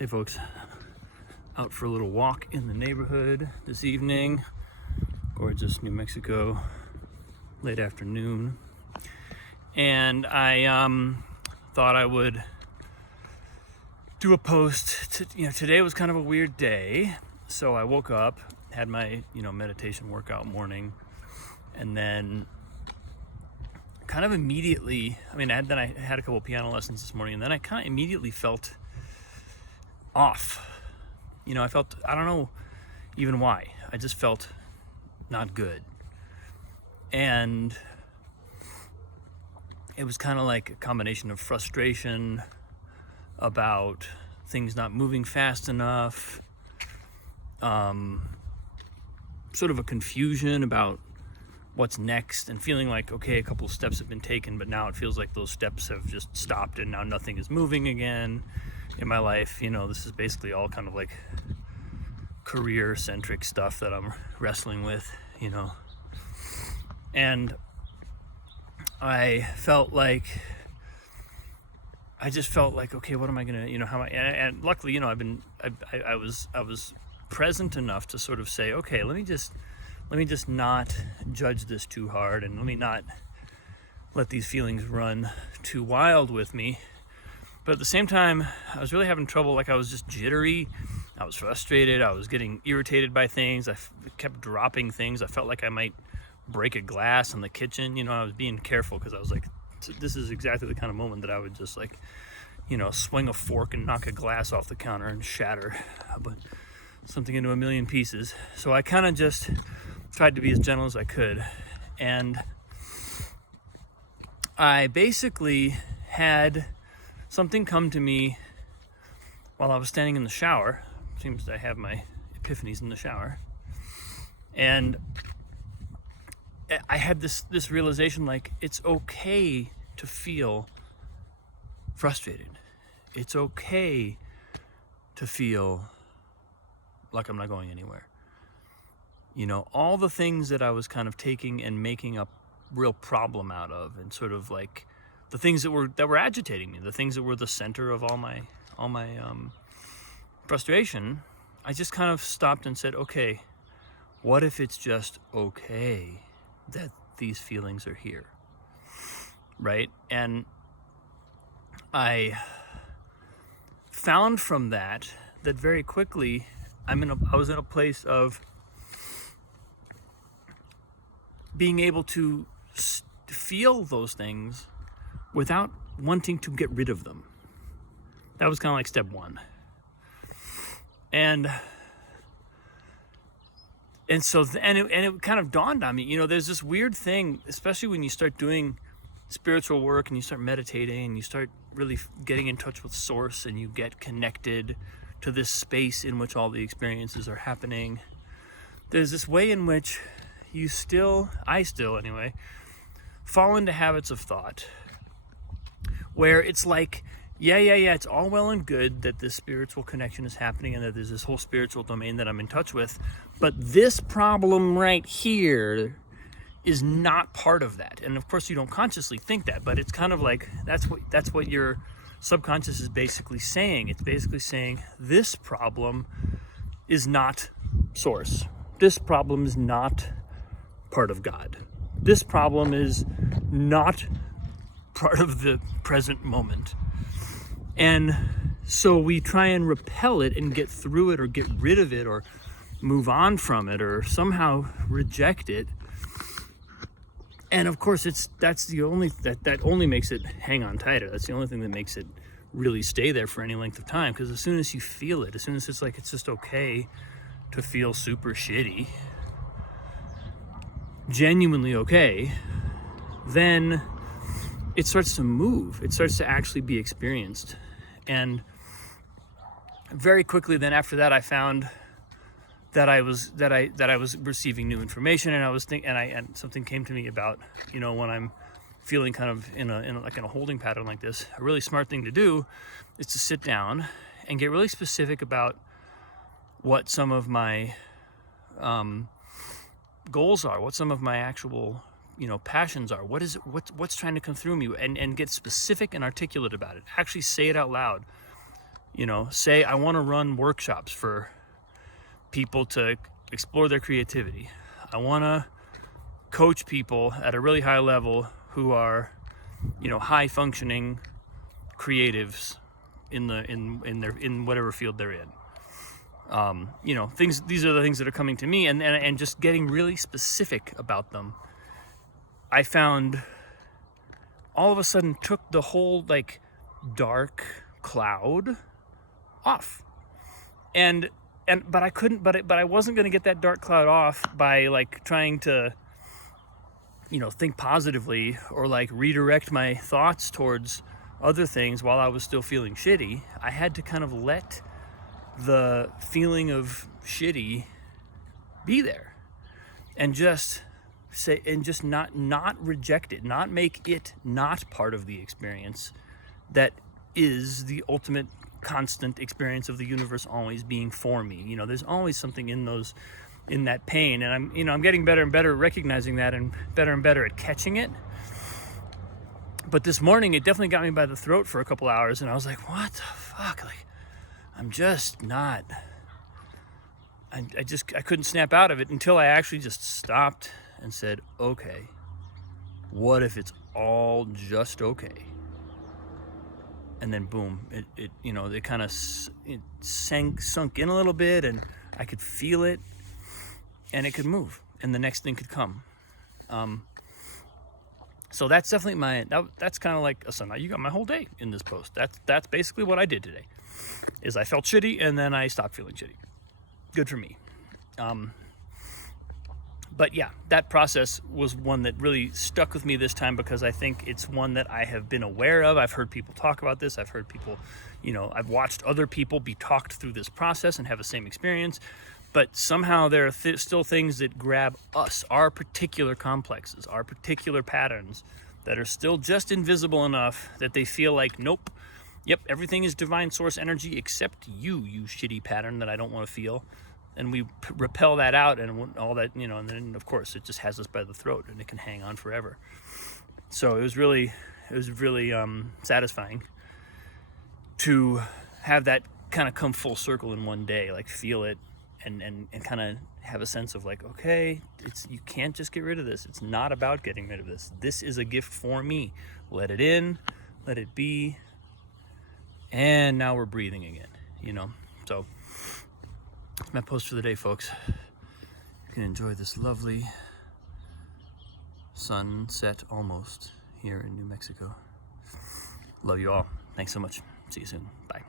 Hey folks, out for a little walk in the neighborhood this evening. Gorgeous New Mexico, late afternoon. And I thought I would do a post. Today was kind of a weird day. So I woke up, had my meditation workout morning, and then kind of immediately, I had a couple piano lessons this morning, and then I kind of immediately felt off. I don't know even why. I just felt not good. And it was kind of like a combination of frustration about things not moving fast enough, sort of a confusion about what's next, and feeling like, okay, a couple of steps have been taken, but now it feels like those steps have just stopped and now nothing is moving again in my life. This is basically all kind of like career-centric stuff that I'm wrestling with, and I just felt like, okay, what am I gonna, and luckily, I was present enough to sort of say, okay, let me just not judge this too hard, and let me not let these feelings run too wild with me. But at the same time, I was really having trouble. Like, I was just jittery. I was frustrated. I was getting irritated by things. I kept dropping things. I felt like I might break a glass in the kitchen. I was being careful because I was like, this is exactly the kind of moment that I would just swing a fork and knock a glass off the counter and shatter something into a million pieces. So I kind of just tried to be as gentle as I could. And I basically had something come to me while I was standing in the shower. Seems I have my epiphanies in the shower. And I had this realization, like, it's okay to feel frustrated. It's okay to feel like I'm not going anywhere. All the things that I was kind of taking and making a real problem out of, and sort of like the things that were agitating me, the things that were the center of all my frustration, I just kind of stopped and said, okay, what if it's just okay that these feelings are here, right? And I found from that very quickly I was in a place of being able to feel those things without wanting to get rid of them. That was kind of like step one. And so it kind of dawned on me, there's this weird thing, especially when you start doing spiritual work and you start meditating and you start really getting in touch with source, and you get connected to this space in which all the experiences are happening. There's this way in which I still anyway, fall into habits of thought where it's like, yeah, it's all well and good that this spiritual connection is happening and that there's this whole spiritual domain that I'm in touch with, but this problem right here is not part of that. And of course you don't consciously think that, but it's kind of like that's what your subconscious is basically saying. It's basically saying, this problem is not source. This problem is not part of God. This problem is not part of the present moment. And so we try and repel it and get through it, or get rid of it, or move on from it, or somehow reject it. And of course that only makes it hang on tighter. That's the only thing that makes it really stay there for any length of time. Because as soon as you feel it, as soon as it's like, it's just okay to feel super shitty, genuinely okay, then it starts to move. It starts to actually be experienced. And very quickly then after that, I found that I was receiving new information, and I was and something came to me about, when I'm feeling kind of in a holding pattern like this, a really smart thing to do is to sit down and get really specific about what some of my goals are, what some of my actual passions are, what's trying to come through me, and get specific and articulate about it. Actually say it out loud. You know, say I want to run workshops for people to explore their creativity. I want to coach people at a really high level who are, you know, high functioning creatives in whatever field they're in. You know, these are the things that are coming to me, and just getting really specific about them, I found all of a sudden took the whole like dark cloud off. But I couldn't, but I wasn't going to get that dark cloud off by like trying to, you know, think positively or like redirect my thoughts towards other things while I was still feeling shitty. I had to kind of let the feeling of shitty be there and just say, and just not reject it, not make it not part of the experience that is the ultimate constant experience of the universe always being for me. You know, there's always something in that pain, and I'm getting better and better at recognizing that, and better at catching it. But this morning it definitely got me by the throat for a couple hours, and I was like, what the fuck? Like, I'm just not, I couldn't snap out of it until I actually just stopped and said, okay, what if it's all just okay? And then boom, it you know, it kind of sunk in a little bit, and I could feel it, and it could move, and the next thing could come. So that's definitely that's kind of like, so now you got my whole day in this post. That's basically what I did today, is I felt shitty, and then I stopped feeling shitty. Good for me. But yeah, that process was one that really stuck with me this time, because I think it's one that I have been aware of. I've heard people talk about this. I've heard people, you know, I've watched other people be talked through this process and have the same experience. But somehow there are still things that grab us, our particular complexes, our particular patterns, that are still just invisible enough that they feel like, nope, yep, everything is divine source energy except you shitty pattern that I don't want to feel. And we repel that out, and all that, you know, and then of course it just has us by the throat, and it can hang on forever. So it was really satisfying to have that kind of come full circle in one day, like feel it and kind of have a sense of like, okay, you can't just get rid of this. It's not about getting rid of this. This is a gift for me. Let it in, let it be, and now we're breathing again, you know. So that's my post for the day, folks. You can enjoy this lovely sunset almost here in New Mexico. Love you all. Thanks so much. See you soon. Bye.